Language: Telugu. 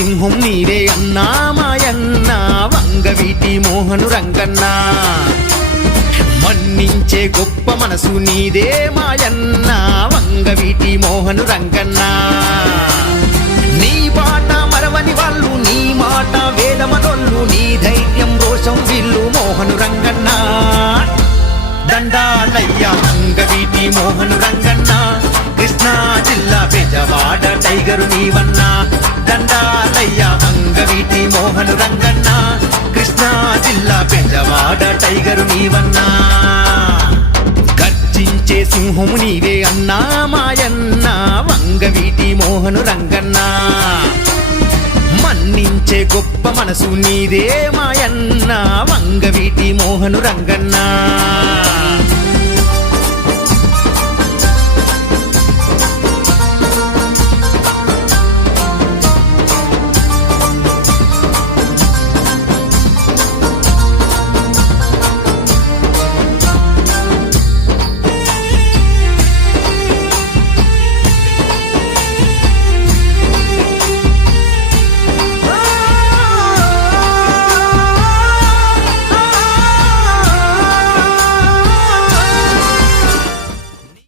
సింహం నీవే అన్నా మాయన్న వంగవీటి మోహను రంగన్న మన్నించే గొప్ప మనసు నీదే మాయన్న వంగవీటి మోహను రంగన్న నీ బాట మరవని వాళ్ళు నీ మాట వేదమనొల్లు నీ ధైర్యం రోషం విల్లు మోహను రంగన్న దండాలయ్య వంగవీటి మోహను రంగన్న కృష్ణా జిల్లా బెజవాడ టైగరు నీవన్నా దండాలయ్య వంగవీటి మోహను రంగన్న కృష్ణా జిల్లా బెజవాడ టైగరు నీవన్నా గర్జించే సింహము నీవే అన్నా మాయన్న వంగవీటి మోహను రంగన్న మన్నించే గొప్ప మనసు నీదే మాయన్న వంగవీటి మోహను రంగన్న